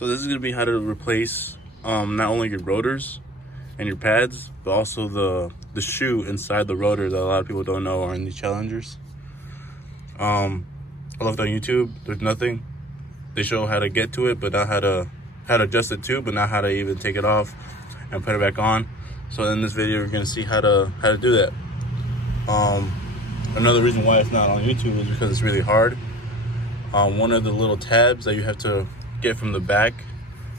So this is gonna be how to replace not only your rotors and your pads, but also the shoe inside the rotor that a lot of people don't know are in these Challengers. I looked on YouTube. There's nothing. They show how to get to it, but not how to adjust it to, but not how to even take it off and put it back on. So in this video, we're gonna see how to do that. Another reason why it's not on YouTube is because it's really hard. One of the little tabs that you have to get from the back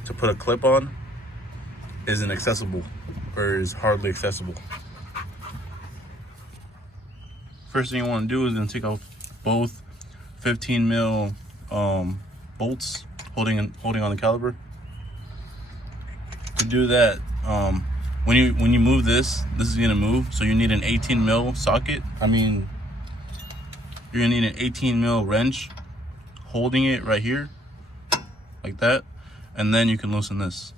to put a clip on isn't accessible, or is hardly accessible. First thing you want to do is then take out both 15 mil bolts holding on the caliper. To do that, when you move this is gonna move, so you need an 18 mil socket. You're gonna need an 18 mil wrench holding it right here like that, and then you can loosen this.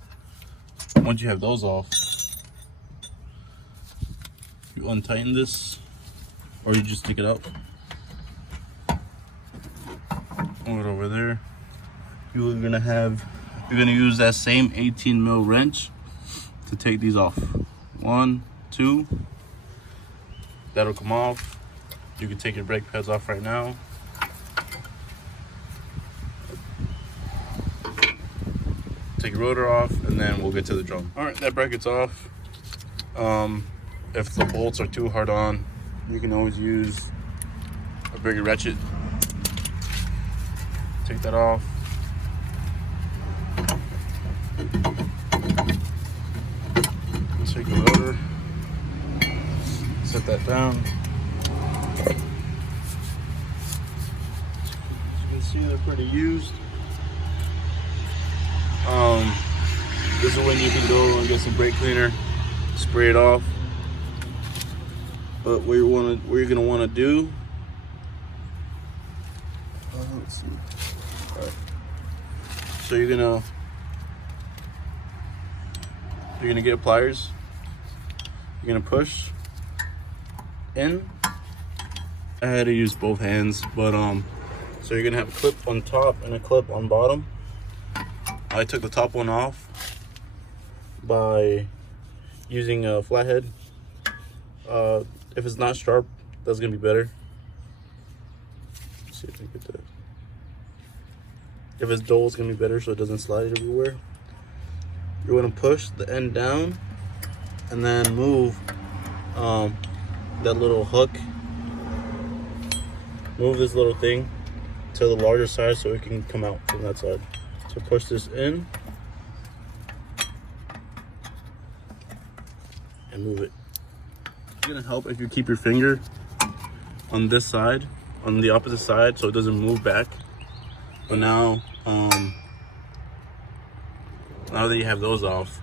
Once you have those off, you untighten this, or you just take it out. Move it over there. You're gonna use that same 18 mil wrench to take these off. 1, 2. That'll come off. You can take your brake pads off right now. Take your rotor off, and then we'll get to the drum. All right, that bracket's off. If the bolts are too hard on, you can always use a bigger ratchet. Take that off. Take the rotor. Set that down. As you can see, they're pretty used. This is when you can go and get some brake cleaner, spray it off. But what you're gonna want to do. Let's see. All right. So you're gonna get pliers. You're gonna push in. I had to use both hands, but so you're gonna have a clip on top and a clip on bottom. I took the top one off by using a flathead. If it's not sharp, that's gonna be better. Let's see if we get that. If it's dull, it's gonna be better so it doesn't slide everywhere. You're gonna push the end down and then move that little hook. Move this little thing to the larger side so it can come out from that side. So push this in and move it. It's gonna help if you keep your finger on this side, on the opposite side, so it doesn't move back. But now that you have those off,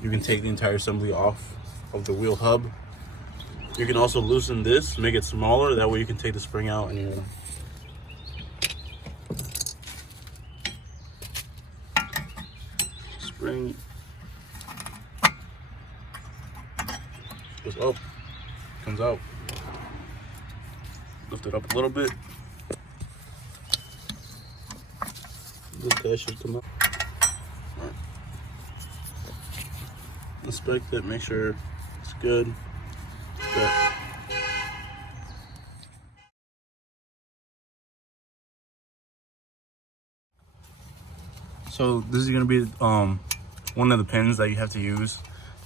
you can take the entire assembly off of the wheel hub. You can also loosen this, make it smaller, that way you can take the spring out and you spring goes up, comes out. Lift it up a little bit. This guy should come out. Right. Inspect it, make sure it's good. So this is going to be one of the pins that you have to use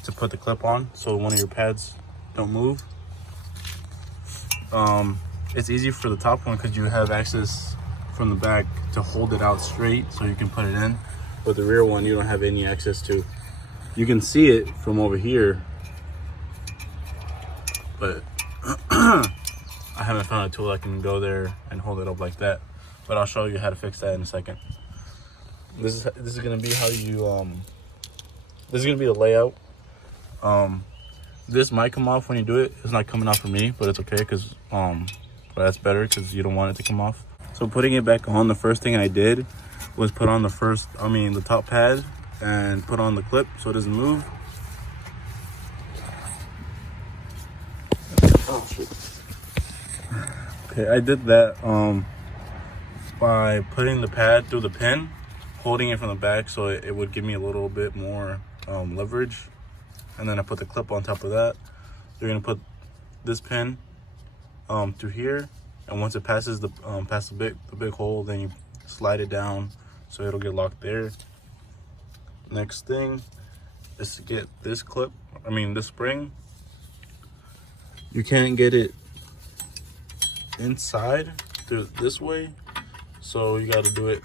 to put the clip on, so one of your pads don't move. It's easy for the top one because you have access from the back to hold it out straight so you can put it in, but the rear one you don't have any access to. You can see it from over here, but I haven't found a tool that can go there and hold it up like that, but I'll show you how to fix that in a second. This is gonna be how you this is gonna be the layout. This might come off when you do it. It's not coming off for me, but it's okay because that's better because you don't want it to come off. So putting it back on, the first thing I did was put on the top pad and put on the clip so it doesn't move. Oh shit. Okay, I did that by putting the pad through the pin, holding it from the back, so it would give me a little bit more leverage. And then I put the clip on top of that. You're gonna put this pin through here, and once it passes past the big hole, then you slide it down so it'll get locked there. Next thing is to get this this spring. You can't get it inside through this way, so you got to do it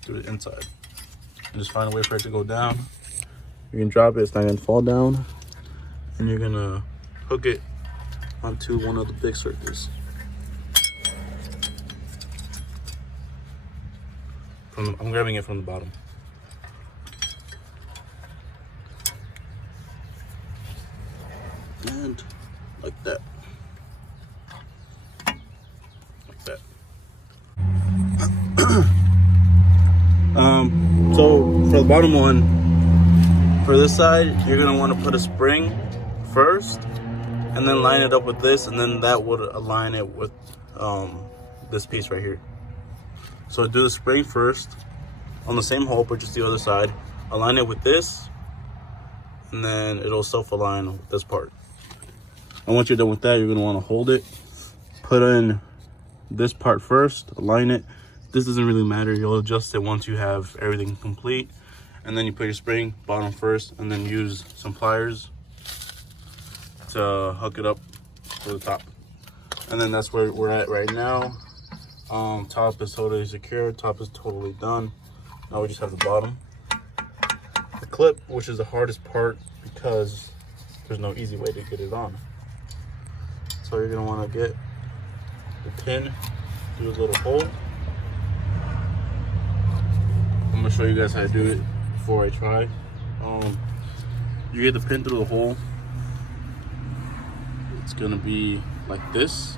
through the inside. And just find a way for it to go down. You can drop it, it's not gonna fall down, and you're gonna hook it onto one of the big circles. I'm grabbing it from the bottom. And like that. Like that. So for the bottom one, for this side, you're gonna want to put a spring first, and then line it up with this, and then that would align it with this piece right here. So do the spring first on the same hole, but just the other side. Align it with this, and then it'll self-align with this part. And once you're done with that, you're gonna want to hold it, put in this part first, align it. This doesn't really matter, you'll adjust it once you have everything complete. And then you put your spring bottom first, and then use some pliers to hook it up to the top. And then that's where we're at right now. Top is totally secure, top is totally done. Now we just have the bottom. The clip, which is the hardest part because there's no easy way to get it on. So you're gonna wanna get the pin through a little hole. I'm gonna show you guys how to do it before I try. You get the pin through the hole. It's gonna be like this.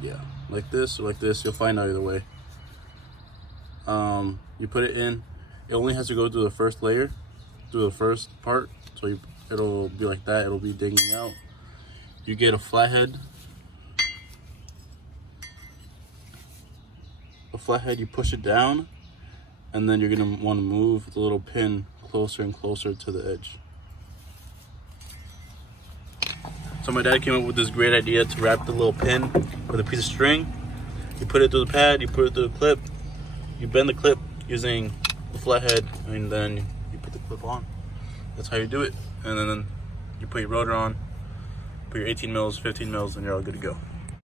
Yeah, like this or like this. You'll find out either way. You put it in. It only has to go through the first layer, through the first part. So it'll be like that. It'll be digging out. You get a flathead. You push it down, and then you're gonna want to move the little pin closer and closer to the edge. So my dad came up with this great idea to wrap the little pin with a piece of string. You put it through the pad, you put it through the clip, you bend the clip using the flathead, and then you put the clip on. That's how you do it. And then you put your rotor on, put your 18 mils, 15 mils, and you're all good to go.